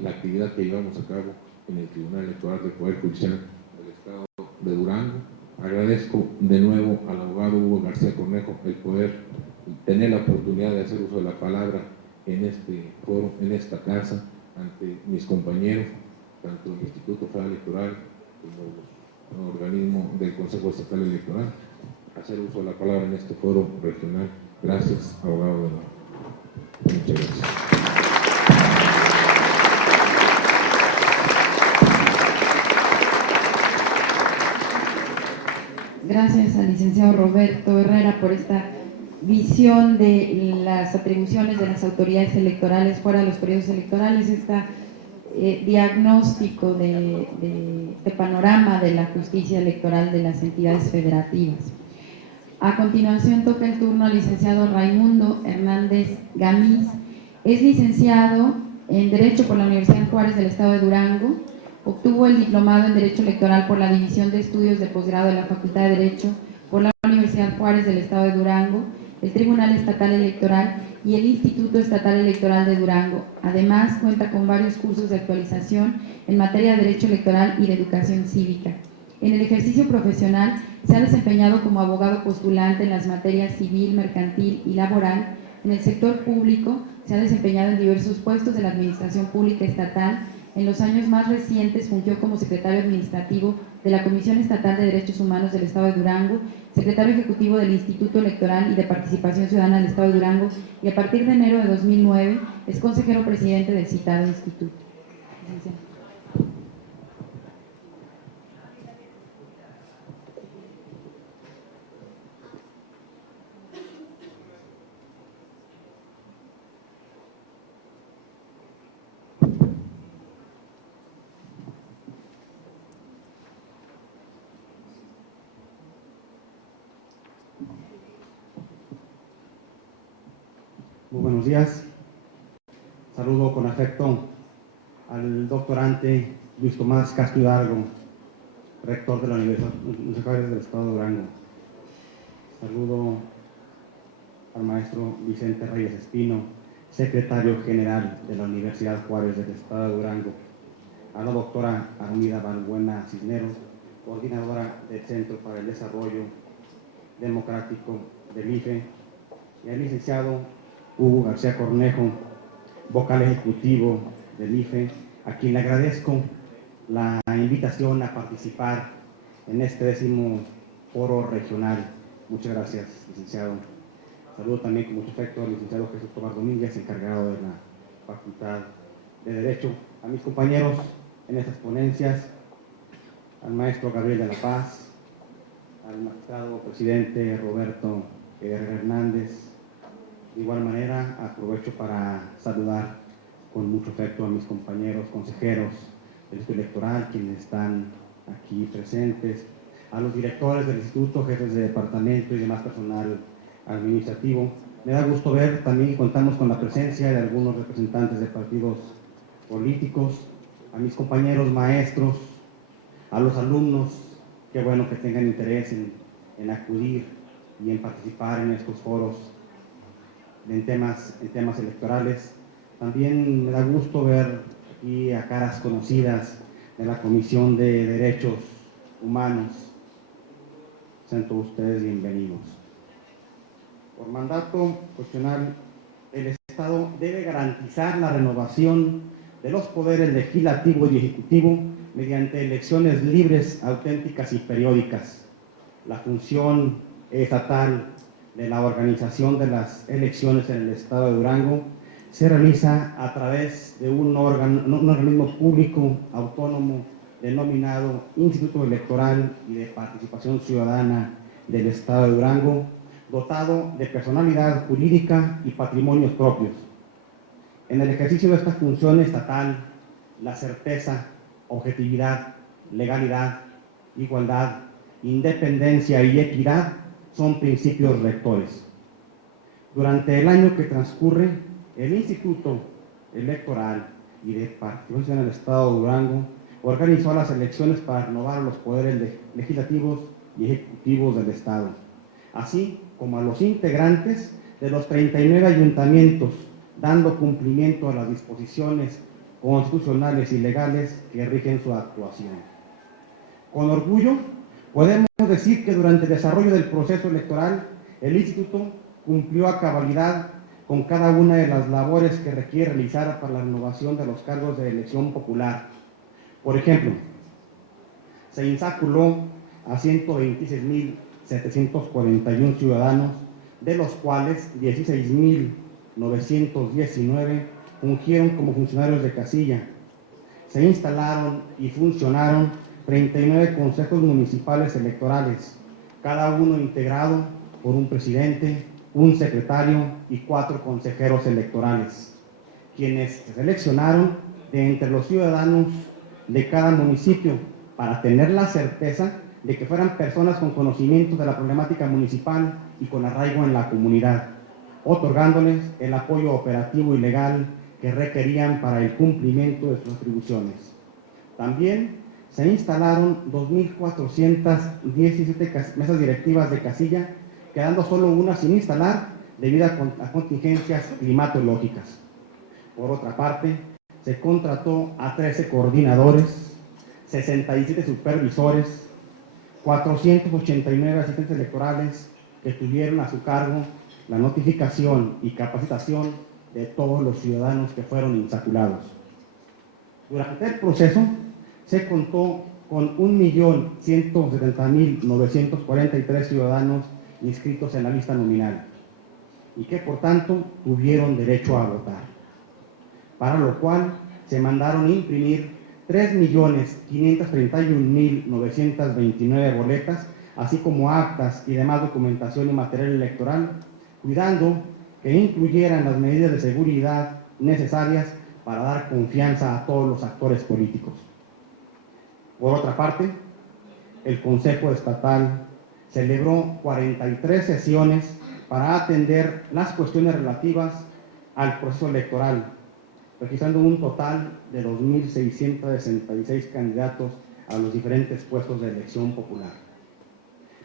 la actividad que llevamos a cabo en el Tribunal Electoral del Poder Judicial del Estado de Durango. Agradezco de nuevo al abogado Hugo García Cornejo el poder tener la oportunidad de hacer uso de la palabra en este foro, en esta casa, ante mis compañeros, tanto el Instituto Federal Electoral como los organismos del Consejo Estatal Electoral, hacer uso de la palabra en este foro regional. Gracias, abogado. Muchas gracias. Gracias al licenciado Roberto Herrera por esta visión de las atribuciones de las autoridades electorales fuera de los periodos electorales, este diagnóstico de panorama de la justicia electoral de las entidades federativas. A continuación toca el turno al licenciado Raimundo Hernández Gamiz. Es licenciado en Derecho por la Universidad Juárez del Estado de Durango. Obtuvo el diplomado en Derecho Electoral por la División de Estudios de Posgrado de la Facultad de Derecho por la Universidad Juárez del Estado de Durango, el Tribunal Estatal Electoral y el Instituto Estatal Electoral de Durango. Además, cuenta con varios cursos de actualización en materia de Derecho Electoral y de Educación Cívica. En el ejercicio profesional se ha desempeñado como abogado postulante en las materias civil, mercantil y laboral. En el sector público se ha desempeñado en diversos puestos de la Administración Pública Estatal. En los años más recientes fungió como secretario administrativo de la Comisión Estatal de Derechos Humanos del Estado de Durango, secretario ejecutivo del Instituto Electoral y de Participación Ciudadana del Estado de Durango, y a partir de enero de 2009 es consejero presidente del citado instituto. Muy buenos días. Saludo con afecto al doctorante Luis Tomás Castro Hidalgo, rector de la Universidad del Estado de Durango. Saludo al maestro Vicente Reyes Espino, secretario general de la Universidad Juárez del Estado de Durango. A la doctora Armida Balbuena Cisneros, coordinadora del Centro para el Desarrollo Democrático del IFE, y al licenciado Hugo García Cornejo, vocal ejecutivo del IFE, a quien le agradezco la invitación a participar en este 10º foro regional. Muchas gracias, licenciado. Saludo también con mucho afecto al licenciado Jesús Tomás Domínguez, encargado de la Facultad de Derecho, a mis compañeros en estas ponencias, al maestro Gabriel de la Paz, al magistrado presidente Roberto Hernández. De igual manera, aprovecho para saludar con mucho afecto a mis compañeros consejeros del Instituto Electoral, quienes están aquí presentes, a los directores del instituto, jefes de departamento y demás personal administrativo. Me da gusto ver también que contamos con la presencia de algunos representantes de partidos políticos, a mis compañeros maestros, a los alumnos. Qué bueno que tengan interés en acudir y en participar en estos foros en temas electorales. También me da gusto ver aquí a caras conocidas de la Comisión de Derechos Humanos. Sean todos ustedes bienvenidos. Por mandato constitucional, el Estado debe garantizar la renovación de los poderes legislativo y ejecutivo mediante elecciones libres, auténticas y periódicas. La función estatal de la organización de las elecciones en el Estado de Durango se realiza a través de un organismo público autónomo denominado Instituto Electoral y de Participación Ciudadana del Estado de Durango, dotado de personalidad jurídica y patrimonios propios. En el ejercicio de esta función estatal, la certeza, objetividad, legalidad, igualdad, independencia y equidad son principios rectores. Durante el año que transcurre, el Instituto Electoral y de Participación en el Estado de Durango organizó las elecciones para renovar los poderes legislativos y ejecutivos del Estado, así como a los integrantes de los 39 ayuntamientos, dando cumplimiento a las disposiciones constitucionales y legales que rigen su actuación. Con orgullo, podemos decir que durante el desarrollo del proceso electoral, el Instituto cumplió a cabalidad con cada una de las labores que requiere realizar para la renovación de los cargos de elección popular. Por ejemplo, se insaculó a 126.741 ciudadanos, de los cuales 16.919 fungieron como funcionarios de casilla. Se instalaron y funcionaron 39 consejos municipales electorales, cada uno integrado por un presidente, un secretario y 4 consejeros electorales, quienes se seleccionaron de entre los ciudadanos de cada municipio para tener la certeza de que fueran personas con conocimiento de la problemática municipal y con arraigo en la comunidad, otorgándoles el apoyo operativo y legal que requerían para el cumplimiento de sus atribuciones. También se instalaron 2.417 mesas directivas de casilla, quedando solo una sin instalar debido a contingencias climatológicas. Por otra parte, se contrató a 13 coordinadores, 67 supervisores, 489 asistentes electorales que tuvieron a su cargo la notificación y capacitación de todos los ciudadanos que fueron insaculados. Durante el proceso se contó con 1.170.943 ciudadanos inscritos en la lista nominal y que por tanto tuvieron derecho a votar, para lo cual se mandaron imprimir 3.531.929 boletas, así como actas y demás documentación y material electoral, cuidando que incluyeran las medidas de seguridad necesarias para dar confianza a todos los actores políticos. Por otra parte, el Consejo Estatal celebró 43 sesiones para atender las cuestiones relativas al proceso electoral, registrando un total de 2.666 candidatos a los diferentes puestos de elección popular.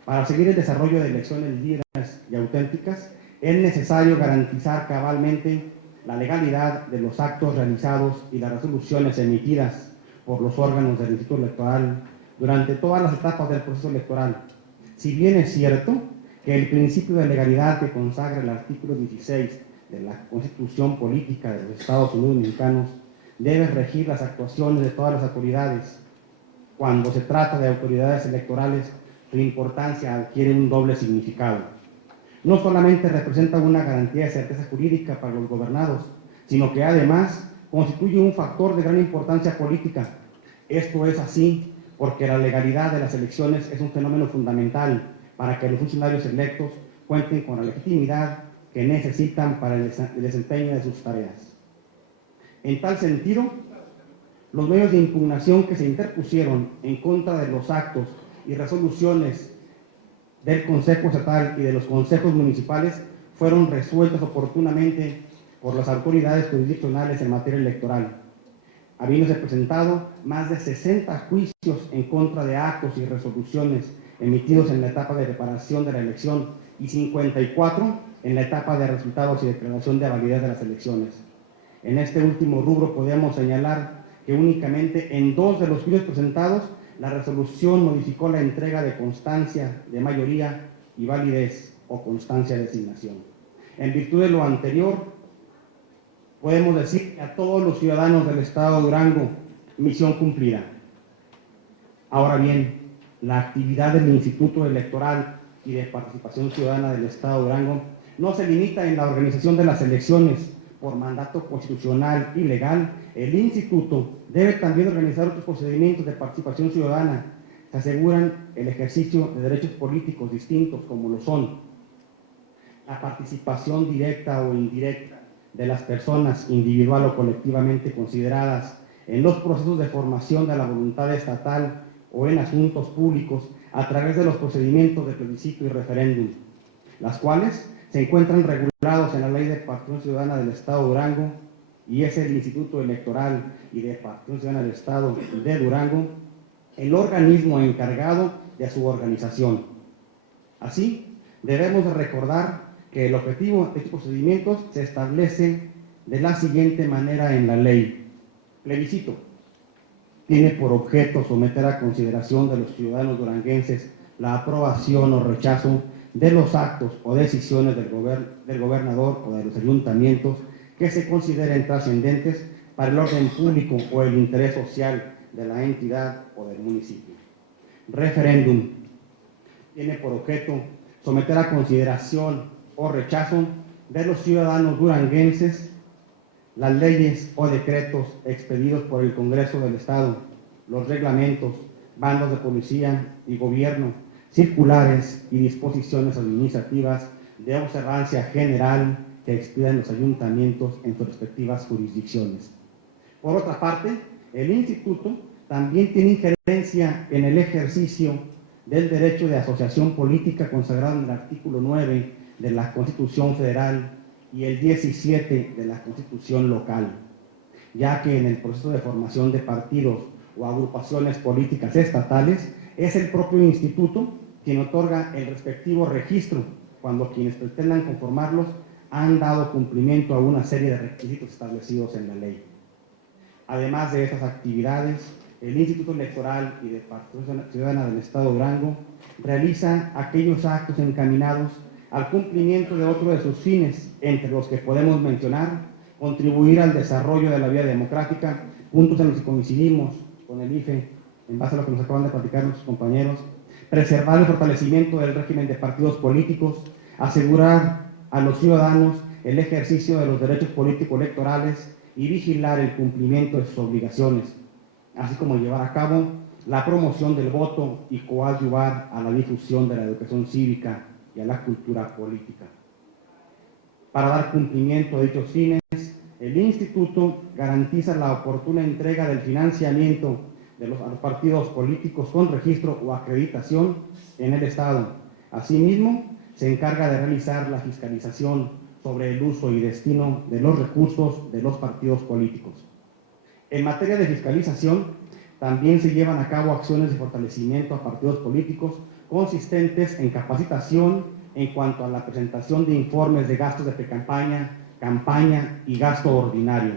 Para seguir el desarrollo de elecciones libres y auténticas, es necesario garantizar cabalmente la legalidad de los actos realizados y las resoluciones emitidas por los órganos del Instituto Electoral durante todas las etapas del proceso electoral. Si bien es cierto que el principio de legalidad que consagra el artículo 16 de la Constitución Política de los Estados Unidos Mexicanos debe regir las actuaciones de todas las autoridades. Cuando se trata de autoridades electorales, su importancia adquiere un doble significado. No solamente representa una garantía de certeza jurídica para los gobernados, sino que además constituye un factor de gran importancia política. Esto es así porque la legalidad de las elecciones es un fenómeno fundamental para que los funcionarios electos cuenten con la legitimidad que necesitan para el desempeño de sus tareas. En tal sentido, los medios de impugnación que se interpusieron en contra de los actos y resoluciones del Consejo Estatal y de los consejos municipales fueron resueltos oportunamente por las autoridades jurisdiccionales en materia electoral, habiéndose presentado más de 60 juicios en contra de actos y resoluciones emitidos en la etapa de preparación de la elección y 54 en la etapa de resultados y declaración de validez de las elecciones. En este último rubro podemos señalar que únicamente en 2 de los juicios presentados la resolución modificó la entrega de constancia de mayoría y validez o constancia de designación. En virtud de lo anterior, podemos decir a todos los ciudadanos del Estado de Durango, misión cumplida. Ahora bien, la actividad del Instituto Electoral y de Participación Ciudadana del Estado de Durango no se limita en la organización de las elecciones por mandato constitucional y legal. El Instituto debe también organizar otros procedimientos de participación ciudadana que aseguran el ejercicio de derechos políticos distintos, como lo son la participación directa o indirecta de las personas individual o colectivamente consideradas en los procesos de formación de la voluntad estatal o en asuntos públicos a través de los procedimientos de plebiscito y referéndum, las cuales se encuentran regulados en la Ley de Participación Ciudadana del Estado de Durango, y es el Instituto Electoral y de Participación Ciudadana del Estado de Durango el organismo encargado de su organización. Así, debemos recordar que el objetivo de estos procedimientos se establece de la siguiente manera en la ley. Plebiscito tiene por objeto someter a consideración de los ciudadanos duranguenses la aprobación o rechazo de los actos o decisiones del gobernador o de los ayuntamientos que se consideren trascendentes para el orden público o el interés social de la entidad o del municipio. Referéndum tiene por objeto someter a consideración o rechazo de los ciudadanos duranguenses las leyes o decretos expedidos por el Congreso del Estado, los reglamentos, bandos de policía y gobierno, circulares y disposiciones administrativas de observancia general que expidan los ayuntamientos en sus respectivas jurisdicciones. Por otra parte, el Instituto también tiene injerencia en el ejercicio del derecho de asociación política consagrado en el artículo 9 de la Constitución Federal y el 17 de la Constitución local, ya que en el proceso de formación de partidos o agrupaciones políticas estatales es el propio instituto quien otorga el respectivo registro cuando quienes pretendan conformarlos han dado cumplimiento a una serie de requisitos establecidos en la ley. Además de estas actividades, el Instituto Electoral y de Participación Ciudadana del Estado de Durango realiza aquellos actos encaminados al cumplimiento de otro de sus fines, entre los que podemos mencionar contribuir al desarrollo de la vida democrática, puntos en los que coincidimos con el IFE, en base a lo que nos acaban de platicar nuestros compañeros, preservar el fortalecimiento del régimen de partidos políticos, asegurar a los ciudadanos el ejercicio de los derechos político-electorales y vigilar el cumplimiento de sus obligaciones, así como llevar a cabo la promoción del voto y coadyuvar a la difusión de la educación cívica y a la cultura política. Para dar cumplimiento a dichos fines, el Instituto garantiza la oportuna entrega del financiamiento a los partidos políticos con registro o acreditación en el Estado. Asimismo, se encarga de realizar la fiscalización sobre el uso y destino de los recursos de los partidos políticos. En materia de fiscalización, también se llevan a cabo acciones de fortalecimiento a partidos políticos consistentes en capacitación en cuanto a la presentación de informes de gastos de precampaña, campaña y gasto ordinario.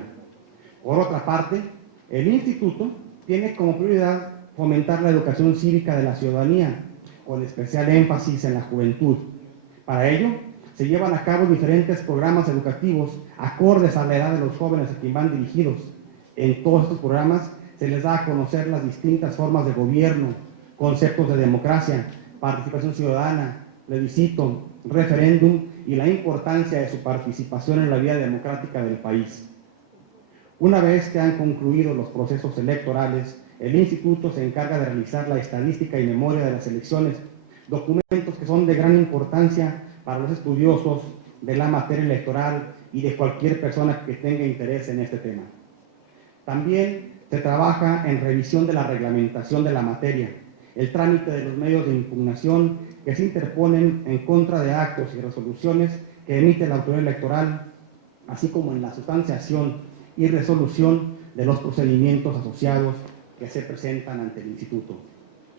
Por otra parte, el Instituto tiene como prioridad fomentar la educación cívica de la ciudadanía, con especial énfasis en la juventud. Para ello, se llevan a cabo diferentes programas educativos acordes a la edad de los jóvenes a quien van dirigidos. En todos estos programas se les da a conocer las distintas formas de gobierno, conceptos de democracia, participación ciudadana, plebiscito, referéndum y la importancia de su participación en la vida democrática del país. Una vez que han concluido los procesos electorales, el Instituto se encarga de realizar la estadística y memoria de las elecciones, documentos que son de gran importancia para los estudiosos de la materia electoral y de cualquier persona que tenga interés en este tema. También se trabaja en revisión de la reglamentación de la materia, el trámite de los medios de impugnación que se interponen en contra de actos y resoluciones que emite la autoridad electoral, así como en la sustanciación y resolución de los procedimientos asociados que se presentan ante el Instituto.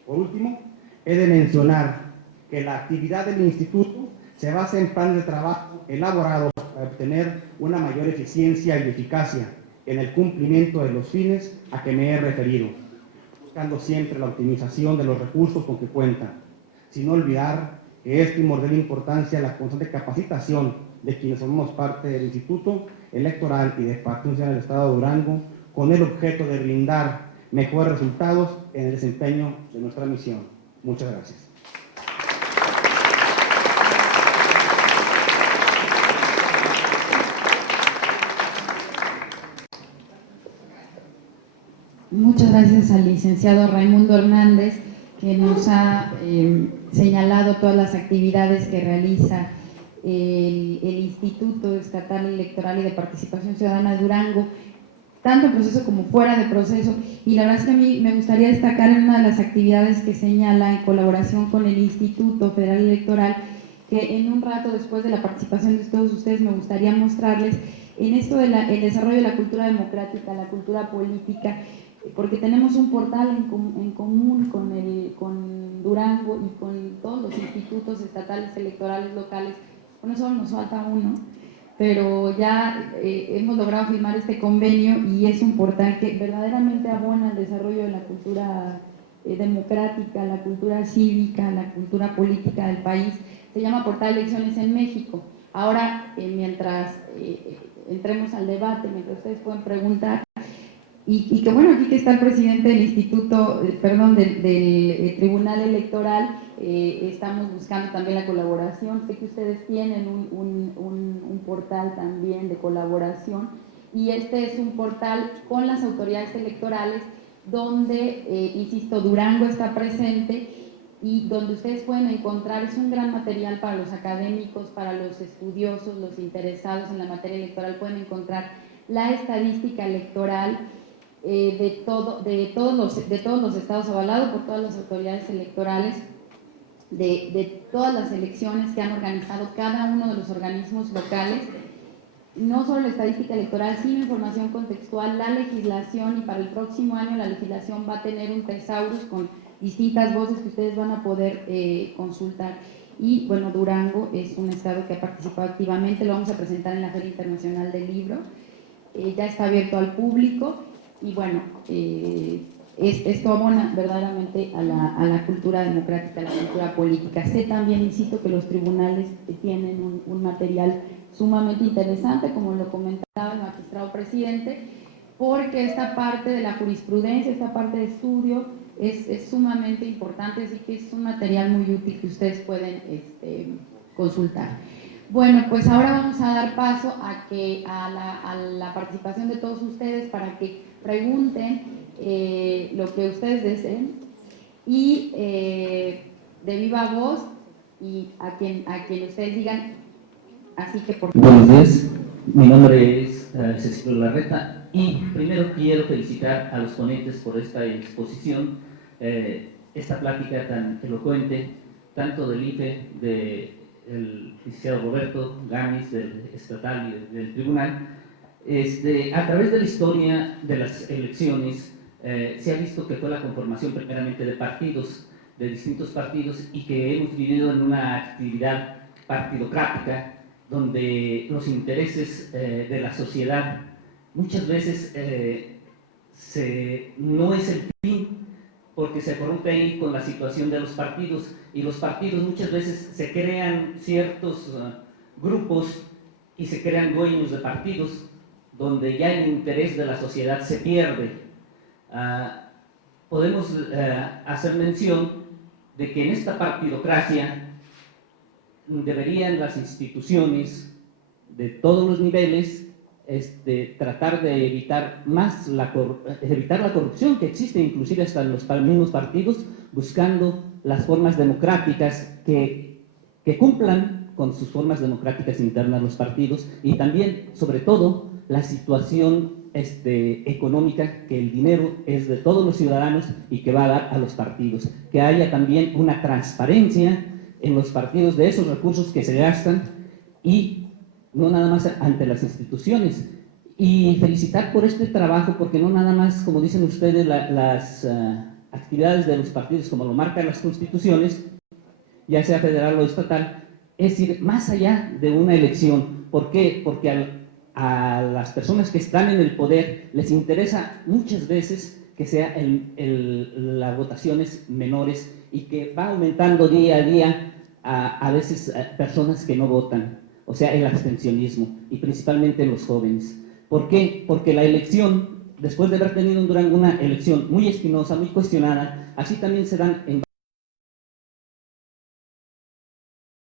Por último, he de mencionar que la actividad del Instituto se basa en planes de trabajo elaborados para obtener una mayor eficiencia y eficacia en el cumplimiento de los fines a que me he referido, buscando siempre la optimización de los recursos con que cuenta, sin olvidar que es primordial importancia la constante capacitación de quienes formamos parte del Instituto Electoral y de Participación del Estado de Durango, con el objeto de brindar mejores resultados en el desempeño de nuestra misión. Muchas gracias. Muchas gracias al licenciado Raimundo Hernández, que nos ha señalado todas las actividades que realiza el Instituto Estatal Electoral y de Participación Ciudadana de Durango, tanto en proceso como fuera de proceso. Y la verdad es que a mí me gustaría destacar en una de las actividades que señala en colaboración con el Instituto Federal Electoral, que en un rato después de la participación de todos ustedes me gustaría mostrarles en esto del desarrollo de la cultura democrática, la cultura política, porque tenemos un portal en común con Durango y con todos los institutos estatales electorales locales. Bueno, solo nos falta uno, pero ya hemos logrado firmar este convenio y es un portal que verdaderamente abona el desarrollo de la cultura democrática, la cultura cívica, la cultura política del país. Se llama Portal Elecciones en México. Ahora, mientras entremos al debate, mientras ustedes pueden preguntar, y que bueno, aquí que está el presidente del Instituto, del Tribunal Electoral, estamos buscando también la colaboración. Sé que ustedes tienen un portal también de colaboración, y este es un portal con las autoridades electorales donde, insisto, Durango está presente y donde ustedes pueden encontrar, es un gran material para los académicos, para los estudiosos, los interesados en la materia electoral, pueden encontrar la estadística electoral de todos los estados, avalado por todas las autoridades electorales, de todas las elecciones que han organizado cada uno de los organismos locales, no solo la estadística electoral, sino información contextual, la legislación, y para el próximo año la legislación va a tener un thesaurus con distintas voces que ustedes van a poder consultar. Y bueno, Durango es un estado que ha participado activamente, lo vamos a presentar en la Feria Internacional del Libro, ya está abierto al público. Y bueno, esto abona verdaderamente a la cultura democrática, a la cultura política. Sé también, insisto, que los tribunales tienen un material sumamente interesante, como lo comentaba el magistrado presidente, porque esta parte de la jurisprudencia, esta parte de estudio es sumamente importante, así que es un material muy útil que ustedes pueden consultar. Bueno, pues ahora vamos a dar paso a la participación de todos ustedes para que pregunten lo que ustedes deseen y de viva voz y a quien ustedes digan. Así que por favor. Buenos días, mi nombre es Cecilio Larreta y primero quiero felicitar a los ponentes por esta exposición, esta plática tan elocuente, tanto del IFE, del licenciado Roberto Gámez, del estatal y del tribunal. A través de la historia de las elecciones se ha visto que fue la conformación primeramente de partidos, de distintos partidos, y que hemos vivido en una actividad partidocrática donde los intereses de la sociedad muchas veces no es el fin, porque se corrompe ahí con la situación de los partidos, y los partidos muchas veces se crean ciertos grupos y se crean dueños de partidos donde ya el interés de la sociedad se pierde. Podemos hacer mención de que en esta partidocracia deberían las instituciones de todos los niveles tratar de evitar la corrupción que existe inclusive hasta en los mismos partidos, buscando las formas democráticas que cumplan con sus formas democráticas internas los partidos, y también, sobre todo, la situación económica, que el dinero es de todos los ciudadanos y que va a dar a los partidos, que haya también una transparencia en los partidos de esos recursos que se gastan, y no nada más ante las instituciones. Y felicitar por este trabajo, porque no nada más, como dicen ustedes, las actividades de los partidos, como lo marcan las constituciones, ya sea federal o estatal, es ir más allá de una elección. ¿Por qué? Porque a las personas que están en el poder les interesa muchas veces que sea las votaciones menores, y que va aumentando día a día a veces personas que no votan, o sea, el abstencionismo, y principalmente los jóvenes. ¿Por qué? Porque la elección, después de haber tenido en Durango una elección muy espinosa, muy cuestionada, así también se dan en